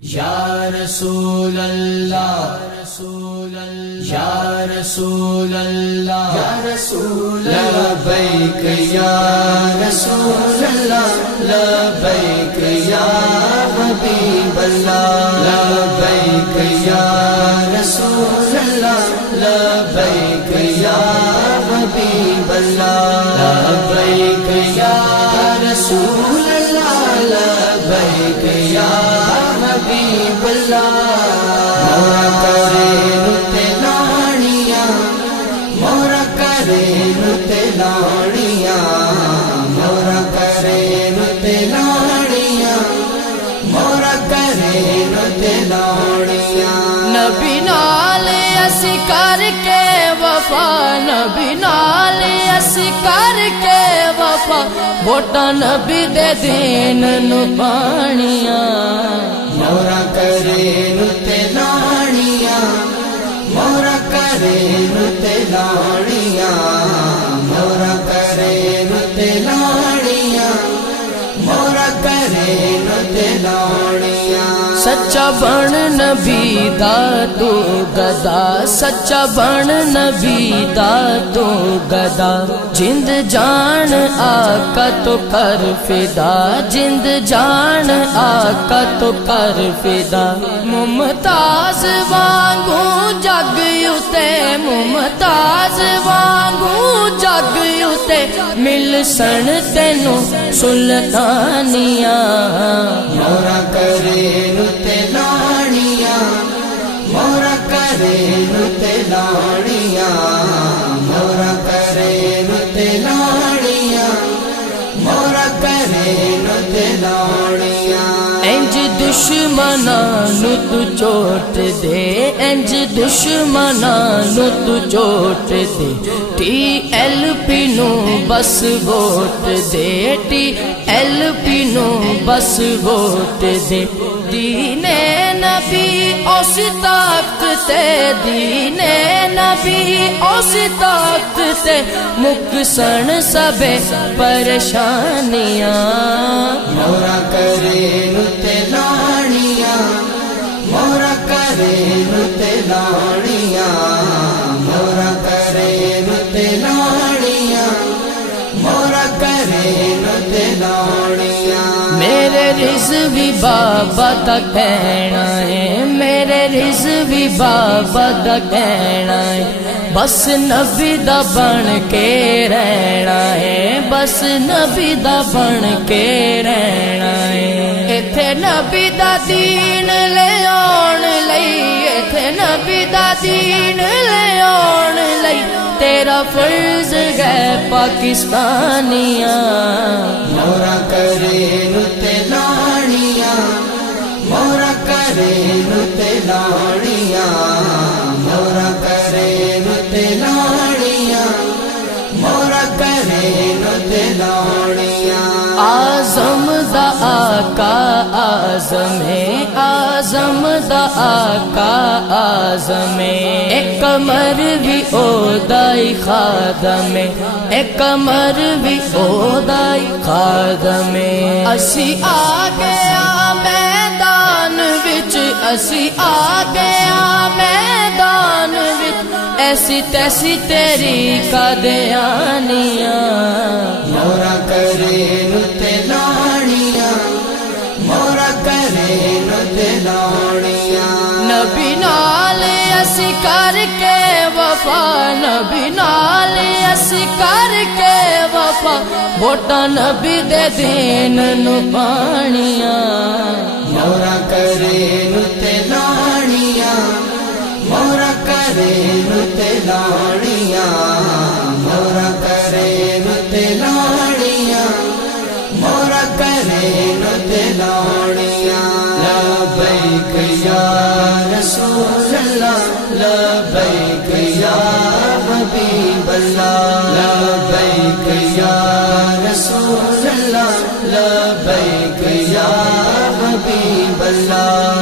یا رسول اللہ یا رسول اللہ یا رسول لبیک یا رسول اللہ لبیک یا حبیب اللہ لبیک یا رسول اللہ لبیک یا حبیب اللہ لبیک یا رسول اللہ لبیک یا حبیب اللہ مورا کرے نتے لانیاں مورا کرے نتے لانیاں مورا کرے نتے لانیاں مورا کرے نتے لانیاں نبی نال اسی کر کے وفا نبی نال اسی کر کے وفا ووٹاں نبی دے دین نو پانیاں مورا کرے نتے لانیاں مورا کرے نتے لانیاں مورا کرے نتے لانیاں مورا کرے نتے لانیاں سچا بن نبی دا تو گدا سچا بن نبی دا تو گدا جند جان آقا تو کر فدا جند جان آقا تو کر فدا ممتاز وانگو جگ اتے ممتاز وانگو جگ اتے مل سن تینو سلطانیاں مورا کرے نتے لانیاں مورا کرے نتے لانیاں مورا کرے نتے لانیاں مورا کرے نتے لانیاں انج دشمناں نو تو چوٹ دے انج دشمناں نو تو چوٹ دے ٹی ایل پی نو بس ووٹ دے ٹی ایل پی نو بس ووٹ دے دین نبی اس طاقت تے دین نبی اس طاقت تے مکسن سبے پریشانیاں مورا کرے نتے لانیاں مورا کرے نتے لانیاں مورا کرے نتے لانیاں مورا کرے نتے لانیاں میرے رضوی بابا دا کہنا ہے میرے رضوی بابا دا کہنا ہے بس نبی دا بن کے رہنا ہے بس نبی دا بن کے رہنا ہے ایتھے نبی دا دین لے آن لئی ایتھے نبی دا دین لے آن لئی تیرا فرض ہے پاکستانیاں مورا کرے نتے لانیاں مورا کرے نتے لانیاں مورا کرے نتے لانیاں مورا کرے نتے لانیاں آزم دا آقا آزم ہے آزم دا آقا آزم ہے ایک کمر بھی اودائی خادم ہے ایک کمر بھی اودائی خادم ہے اسی آگیا میدان وچ اسی آگیا میدان وچ ایسی تیسی تیری قادیانیاں مورا کرے نتے لانیاں مورا کرے نتے لانیاں نبی نال اسی کر کے وفا نبی نال اسی کر کے وفا ووٹاں نبی دے دین نو پانیاں مورا کرے نتے لانیاں مورا کرے نتے لانیاں مورا کرے نتے لانیاں مورا کرے نتے لانیاں لبیک یا رسول اللہ لبیک یا حبیب اللہ لبیک یا رسول اللہ لبیک یا حبیب اللہ